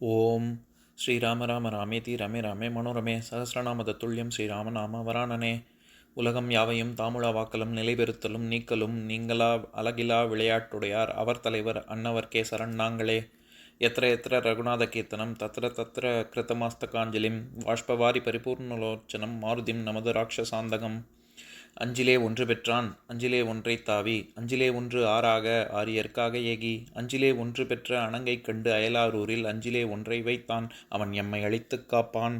ஓம் ஸ்ரீராம ராம ராமேதி ரமே ராமே மனோரமே சகசிரநாம தத்துல்யம் ஸ்ரீராம நாம வராணனே. உலகம் யாவையும் தாமுழா வாக்கலும் நிலைபெறுத்தலும் நீக்கலும் நீங்களா அழகிலா விளையாட்டுடையார் அவர் தலைவர் அன்னவர் சரண் நாங்களே. எத்திர எத்திர ரகுநாத கீர்த்தனம் தத்திர தத்திர கிருத்தமாஸ்தகாஞ்சலிம் வாஷ்பவாரி பரிபூர்ணலோச்சனம் மாருதிம் நமது ராட்சசாந்தகம். அஞ்சிலே ஒன்று பெற்றான் அஞ்சிலே ஒன்றை தாவி அஞ்சிலே ஒன்று ஆறாக ஆரியர்க்காக ஏகி அஞ்சிலே ஒன்று பெற்ற அணங்கை கண்டு அயலாரூரில் அஞ்சிலே ஒன்றை வைத்தான் அவன் எம்மை அழித்துக் காப்பான்.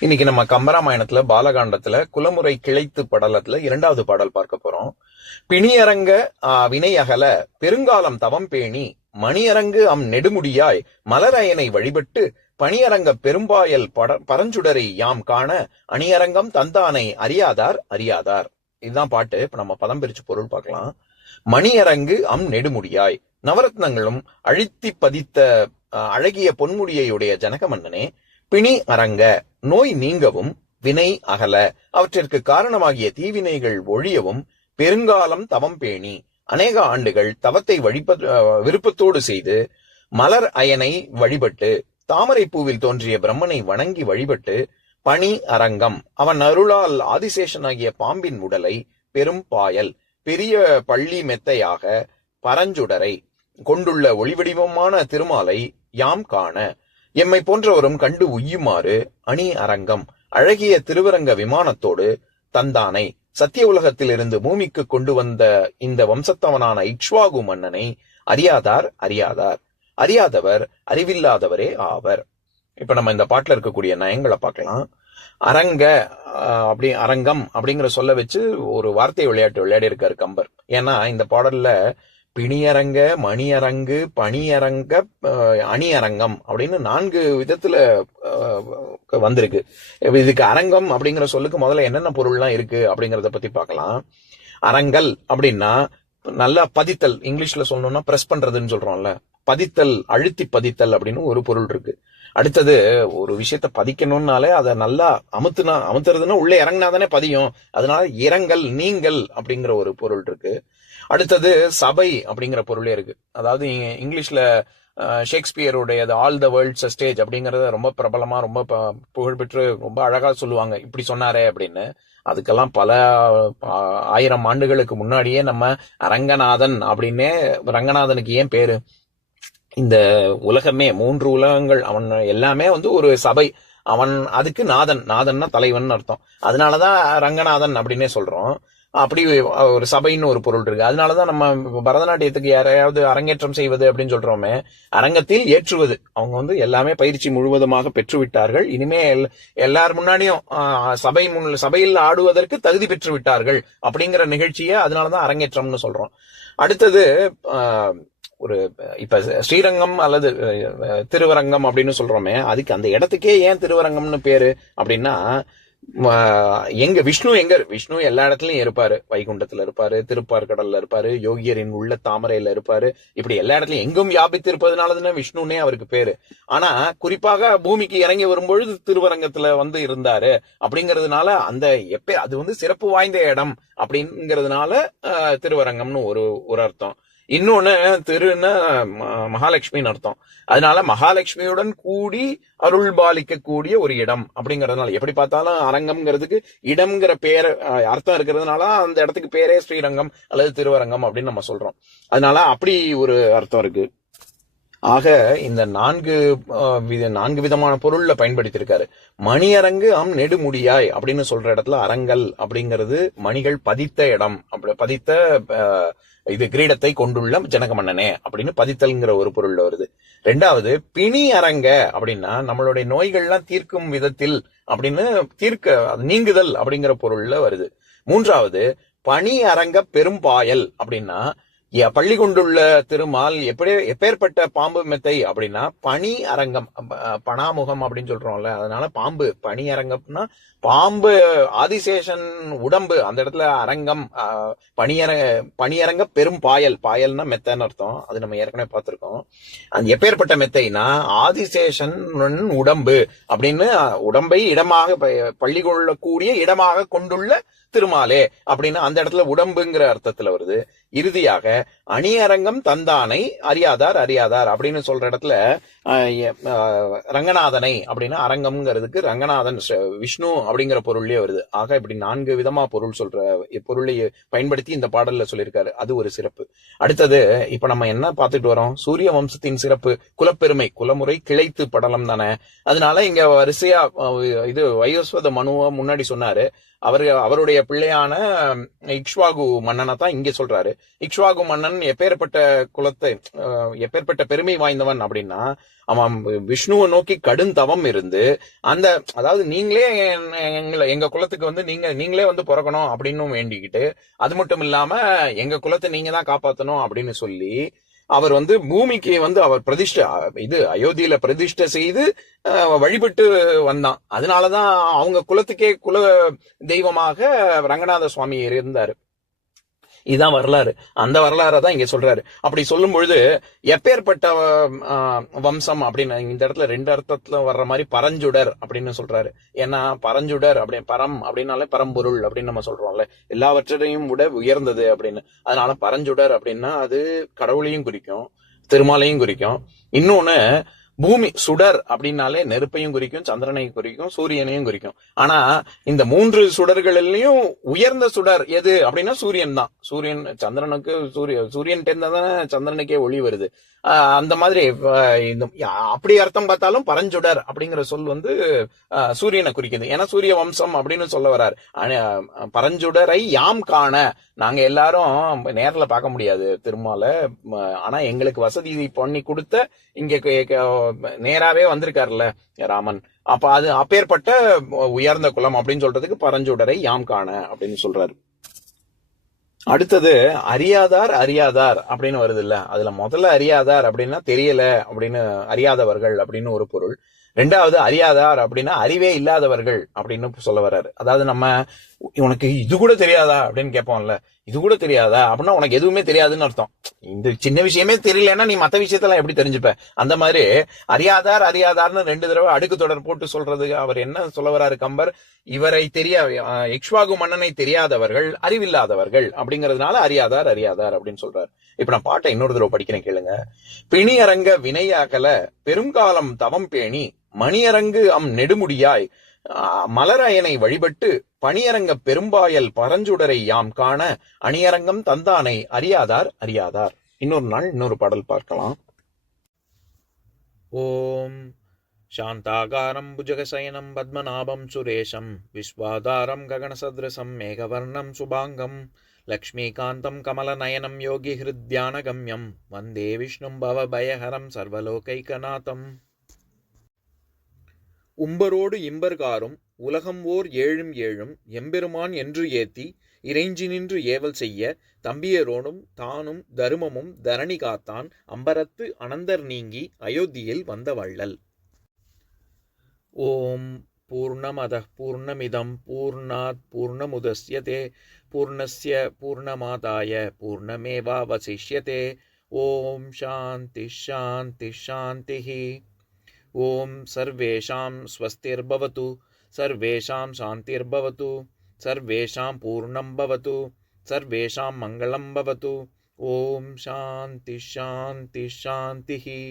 இன்னைக்கு நம்ம கம்பராமாயணத்துல பாலகாண்டத்துல குலமுறை கிளைத்து படலத்துல 2வது பாடல் பார்க்க போறோம். பிணியரங்க வினையகல பெருங்காலம் தவம் பேணி மணியரங்கு நெடுமுடியாய் மலரயனை வழிபட்டு பணியரங்க பெரும்பாயல் பரஞ்சுடரை யாம் காண அணியரங்கம் தந்தானை அறியாதார் அறியாதார். இதுதான் பாட்டு. இப்ப நம்ம பதம் பிரிச்சு பொருள் பார்க்கலாம். மணியரங்கு நெடுமுடியாய், நவரத்னங்களும் அழித்தி பதித்த அழகிய பொன்முடியையுடைய ஜனக மன்னனே, பிணி அரங்க நோய் நீங்கவும் வினை அகல அவற்றிற்கு காரணமாகிய தீவினைகள் ஒழியவும் பெருங்காலம் தவம் பேணி அநேக ஆண்டுகள் தவத்தை விருப்பத்தோடு செய்து மலர் அயனை வழிபட்டு தாமரை பூவில் தோன்றிய பிரம்மனை வணங்கி வழிபட்டு பணி அரங்கம் அவன் அருளால் ஆதிசேஷனாகிய பாம்பின் உடலை பெரும் பாயல் பெரிய பள்ளி மெத்தையாக பரஞ்சுடரை கொண்டுள்ள ஒளிவடிவமான திருமாலை யாம் காண எம்மை போன்றவரும் கண்டு உய்யுமாறு அணி அரங்கம் அழகிய திருவரங்க விமானத்தோடு தந்தானை சத்திய உலகத்திலிருந்து பூமிக்கு கொண்டு வந்த இந்த வம்சத்தவனான இக்ஷ்வாகு மன்னனை அறியாதார் அறியாதார், அறியாதவர் அறிவில்லாதவரே ஆவர். இப்ப நம்ம இந்த பாட்டுல இருக்கக்கூடிய நயங்களை பார்க்கலாம். அரங்கம் அப்படிங்கிற சொல்ல வச்சு ஒரு வார்த்தை விளையாட்டு விளையாடி இருக்காரு கம்பர். ஏன்னா இந்த பாடல்ல பிணியரங்க மணியரங்கு பணியரங்க அணியரங்கம் அப்படின்னு 4 விதத்துல வந்திருக்கு. இதுக்கு அரங்கம் அப்படிங்கிற சொல்லுக்கு முதல்ல என்னென்ன பொருள்லாம் இருக்கு அப்படிங்கறத பத்தி பார்க்கலாம். அரங்கல் அப்படின்னா நல்லா பதித்தல், இங்கிலீஷ்ல சொல்லணும்னா பிரஸ் பண்றதுன்னு சொல்றோம்ல, பதித்தல் அழுத்தி பதித்தல் அப்படின்னு ஒரு பொருள் இருக்கு. அடுத்தது ஒரு விஷயத்த பதிக்கணும்னாலே அதை நல்லா அமுத்துறதுன்னா உள்ளே இறங்கினாதானே பதியும், அதனால இரங்கல் நீங்கள் அப்படிங்கிற ஒரு பொருள் இருக்கு. அடுத்தது சபை அப்படிங்கிற பொருளே இருக்கு. அதாவது இங்கிலீஷ்ல ஷேக்ஸ்பியருடைய ஆல் த வேர்ல்ட்ஸ் ஸ்டேஜ் அப்படிங்கறத ரொம்ப பிரபலமா ரொம்ப புகழ்பெற்று ரொம்ப அழகா சொல்லுவாங்க, இப்படி சொன்னாரே அப்படின்னு. அதுக்கெல்லாம் பல 1000 ஆண்டுகளுக்கு முன்னாடியே நம்ம ரங்கநாதன் அப்படின்னே, ரங்கநாதனுக்கு ஏன் பேரு, இந்த உலகமே 3 உலகங்கள் அவன் எல்லாமே ஒரு சபை, அவன் அதுக்கு நாதன்னா தலைவன் அர்த்தம். அதனாலதான் ரங்கநாதன் அப்படின்னே சொல்றோம். அப்படி ஒரு சபைன்னு ஒரு பொருள் இருக்கு. அதனாலதான் நம்ம பரதநாட்டியத்துக்கு யாரையாவது அரங்கேற்றம் செய்வது அப்படின்னு சொல்றோமே, அரங்கத்தில் ஏற்றுவது. அவங்க எல்லாமே பயிற்சி முழுவதுமாக பெற்று விட்டார்கள், இனிமேல் எல்லார் முன்னாடியும் சபையில் ஆடுவதற்கு தகுதி பெற்று விட்டார்கள் அப்படிங்கிற நிகழ்ச்சியை அதனாலதான் அரங்கேற்றம்னு சொல்றோம். அடுத்தது இப்ப ஸ்ரீரங்கம் அல்லது திருவரங்கம் அப்படின்னு சொல்றோமே, அதுக்கு அந்த இடத்துக்கே ஏன் திருவரங்கம்னு பேரு அப்படின்னா, விஷ்ணு எல்லா இடத்துலயும் இருப்பாரு. வைகுண்டத்துல இருப்பாரு, திருப்பார்கடல்ல இருப்பாரு, யோகியரின் உள்ள தாமரையில இருப்பாரு. இப்படி எல்லா இடத்துலயும் எங்கும் வியாபித்து இருப்பதனாலதானே விஷ்ணுனே அவருக்கு பேரு. ஆனா குறிப்பாக பூமிக்கு இறங்கி வரும்பொழுது திருவரங்கத்துல இருந்தாரு அப்படிங்கறதுனால அது சிறப்பு வாய்ந்த இடம் அப்படிங்கறதுனால திருவரங்கம்னு ஒரு அர்த்தம். இன்னொன்னு திருன்னா மகாலட்சுமின்னு அர்த்தம். அதனால மகாலட்சுமியுடன் கூடி அருள் பாலிக்க கூடிய ஒரு இடம் அப்படிங்கறதுனால, எப்படி பார்த்தாலும் அரங்கம்ங்கிறதுக்கு இடம்ங்கிற பேர் அர்த்தம் இருக்கிறதுனால அந்த இடத்துக்கு பேரே ஸ்ரீரங்கம் அல்லது திருவரங்கம் அப்படின்னு நம்ம சொல்றோம். அதனால அப்படி ஒரு அர்த்தம் இருக்கு. ஆக இந்த 4 விதமான பொருள்ல பயன்படுத்தியிருக்காரு. மணியரங்கு நெடுமுடியாய் அப்படின்னு சொல்ற இடத்துல அரங்கல் அப்படிங்கிறது மணிகள் பதித்த இடம், பதித்த இது கிரீடத்தை கொண்டுள்ள ஜனக மன்னனே அப்படின்னு பதித்தல்ங்கிற ஒரு பொருள்ல வருது. 2வது பிணி அரங்க அப்படின்னா நம்மளுடைய நோய்கள்லாம் தீர்க்கும் விதத்தில் அப்படின்னு நீங்குதல் அப்படிங்கிற பொருள்ல வருது. 3வது பணி அரங்க பெரும்பாயல் அப்படின்னா பள்ளி கொண்டுள்ள திருமால் எப்பேற்பட்ட பாம்பு மெத்தை அப்படின்னா பனி அரங்கம், பனாமுகம் அப்படின்னு சொல்றோம்ல, அதனால பாம்பு பனி அரங்கம்னா பாம்பு ஆதிசேஷன் உடம்பு, அந்த இடத்துல அரங்கம் பனியரங்க பெரும் பாயல்னா மெத்தைன்னு அர்த்தம். அது நம்ம ஏற்கனவே பார்த்திருக்கோம். அந்த எப்பேற்பட்ட மெத்தைனா ஆதிசேஷன் உடம்பு அப்படின்னு, உடம்பை இடமாக பள்ளி கொள்ளக்கூடிய இடமாக கொண்டுள்ள திருமாலே அப்படின்னு அந்த இடத்துல உடம்புங்கிற அர்த்தத்துல வருது. இறுதியாக அணியரங்கம் தந்தானை அறியாதார் அறியாதார் அப்படின்னு சொல்ற இடத்துல ரங்கநாதனை அப்படின்னு அரங்கம்ங்கிறதுக்கு ரங்கநாதன் விஷ்ணு அப்படிங்கிற பொருள்லயே வருது. ஆக இப்படி 4 விதமா பொருள் சொல்ற பொருளை பயன்படுத்தி இந்த பாடல்ல சொல்லியிருக்காரு. அது ஒரு சிறப்பு. அடுத்தது இப்ப நம்ம என்ன பார்த்துட்டு வரோம்? சூரிய வம்சத்தின் சிறப்பு, குலப்பெருமை, குலமுறை கிளைத்து படலம் தானே. அதனால இங்க வரிசையா இது வைவஸ்வத மனுவை முன்னாடி சொன்னாரு. அவருடைய பிள்ளையான இக்ஷ்வாகு மன்னனை தான் இங்க சொல்றாரு. இக்ஷ்வாகு மன்னன் எப்பேற்பட்ட குலத்தை, எப்பேற்பட்ட பெருமை வாய்ந்தவன் அப்படின்னா, அவன் விஷ்ணுவை நோக்கி கடும் தவம் இருந்து அதாவது நீங்களே எங்க குலத்துக்கு வந்து நீங்களே வந்து பிறக்கணும் அப்படின்னு வேண்டிக்கிட்டு, அது மட்டும் இல்லாம எங்க குலத்தை நீங்க தான் காப்பாத்தணும் அப்படின்னு சொல்லி அவர் வந்து பூமிக்கு வந்து அவர் அயோத்தியில பிரதிஷ்டை செய்து வழிபட்டு வந்தான். அதனாலதான் அவங்க குலத்துக்கே குல தெய்வமாக ரங்கநாத சுவாமி இருந்தாரு. இதுதான் வரலாறு. அந்த வரலாறை தான் இங்க சொல்றாரு. அப்படி சொல்லும் பொழுது எப்பேற்பட்ட வம்சம் அப்படின்னு இந்த இடத்துல 2 அர்த்தத்துல வர்ற மாதிரி பரஞ்சுடர் அப்படின்னு சொல்றாரு. ஏன்னா பரஞ்சுடர் பரம் அப்படின்னாலே பரம்பொருள் அப்படின்னு நம்ம சொல்றோம்ல, எல்லாவற்றையும் விட உயர்ந்தது அப்படின்னு. அதனால பரஞ்சுடர் அப்படின்னா அது கடவுளையும் குறிக்கும், திருமாலையும் குறிக்கும். இன்னொன்னு பூமி சுடர் அப்படின்னாலே நெருப்பையும் குறிக்கும், சந்திரனையும் குறிக்கும், சூரியனையும் குறிக்கும். ஆனா இந்த 3 சுடர்கள்லயும் உயர்ந்த சுடர் எது அப்படின்னா சூரியன் தான். சூரியன் சந்திரனுக்கு சூரியன் தானே சந்திரனுக்கே ஒளி வருது. அந்த மாதிரி அப்படி அர்த்தம் பார்த்தாலும் பரஞ்சுடர் அப்படிங்கிற சொல் வந்து சூரியனை குறிக்குது. ஏன்னா சூரிய வம்சம் அப்படின்னு சொல்ல வர்றாரு. பரஞ்சுடரை யாம் காண, நாங்க எல்லாரும் நேர்ல பார்க்க முடியாது திருமால, ஆனா எங்களுக்கு வசதி பண்ணி கொடுத்த இங்க நேராவே வந்திருக்காருல்ல ராமன். அப்ப அது அப்பேற்பட்ட உயர்ந்த குலம் அப்படின்னு சொல்றதுக்கு பரஞ்சுடரை யாம் காண அப்படின்னு சொல்றாரு. அடுத்தது அறியாதார் அறியாதார் அப்படின்னு வருது இல்ல, அதுல முதல்ல அறியாதார் அப்படின்னா தெரியல அப்படின்னு, அறியாதவர்கள் அப்படின்னு ஒரு பொருள். 2வது அறியாதார் அப்படின்னா அறிவே இல்லாதவர்கள் அப்படின்னு சொல்ல வர்றாரு. அதாவது நம்ம உனக்கு இது கூட தெரியாதா அப்படின்னு கேட்போம்ல, இது கூட தெரியாதா அப்படின்னா உனக்கு எதுவுமே தெரியாதுன்னு அர்த்தம். இந்த சின்ன விஷயமே தெரியலன்னா நீ மத்த விஷயத்தெல்லாம் எப்படி தெரிஞ்சுப்ப? அந்த மாதிரி அறியாதார் அறியாதார்னு 2 தடவை அடுக்கு தொடர் போட்டு சொல்றது அவர் என்ன சொல்ல வர்றாரு கம்பர்? இவரை இக்ஷ்வாகு மன்னனை தெரியாதவர்கள் அறிவில்லாதவர்கள் அப்படிங்கறதுனால அறியாதார் அறியாதார் அப்படின்னு சொல்றாரு. இப்ப நான் பாட்டை இன்னொரு தடவை படிக்கிறேன் கேளுங்க. பிணியரங்க வினையாகல பெருங்காலம் தவம் பேணி மணியரங்கு நெடுமுடியாய் மலராயனை வழிபட்டு பணியரங்க பெரும்பாயல் பரஞ்சுடரை யாம் காண அணியரங்கம் தந்தானை அறியாதார் அறியாதார். இன்னொரு நாள் இன்னொரு பாடல் பார்க்கலாம். ஓம் சாந்தாகாரம் புஜகசயனம் பத்மநாபம் சுரேஷம் விஸ்வாதாரம் ககனசத்ரசம் மேகவர்ணம் சுபாங்கம் லக்ஷ்மீகாந்தம் கமலநயனம் யோகி ஹிருத்யானகம்யம் வந்தே விஷ்ணும் பவபயஹரம் சர்வலோகைகநாதம். உம்பரோடு இம்பர்காரும் உலகம் ஓர் ஏழும் ஏழும் எம்பெருமான் என்று ஏத்தி இறைஞ்சி நின்று ஏவல் செய்ய தம்பியரோடும் தானும் தருமமும் தரணி காத்தான் அம்பரத்து அனந்தர் நீங்கி அயோத்தியில் வந்த வள்ளல். ஓம் பூர்ணமதః பூர்ணமிதம் பூர்ணாத் பூர்ணமுதஸ்யதே பூர்ணஸ்ய பூர்ணமாதாய பூர்ணமேவாவசிஷ்யதே. ஓம் சாந்தி சாந்தி சாந்திஹி. ஓம் சர்வேஷாம் ஸ்வஸ்திர்பவது சர்வேஷாம் சாந்திர்பவது சர்வேஷாம் பூர்ணம் பவது சர்வேஷாம் மங்களம் பவது. ஓம் சாந்தி சாந்தி சாந்திஹி.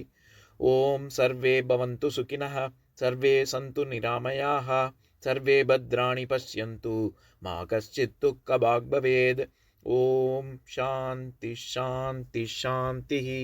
ஓம் சர்வே பவந்து சுகினஹ சர்வே சந்து நிராமயாः சர்வே பத்ராணி பஷ்யந்து மா கஷ்சித் துக்கபாக் பவேத். ஓம் சாந்தி சாந்தி சாந்திஹி.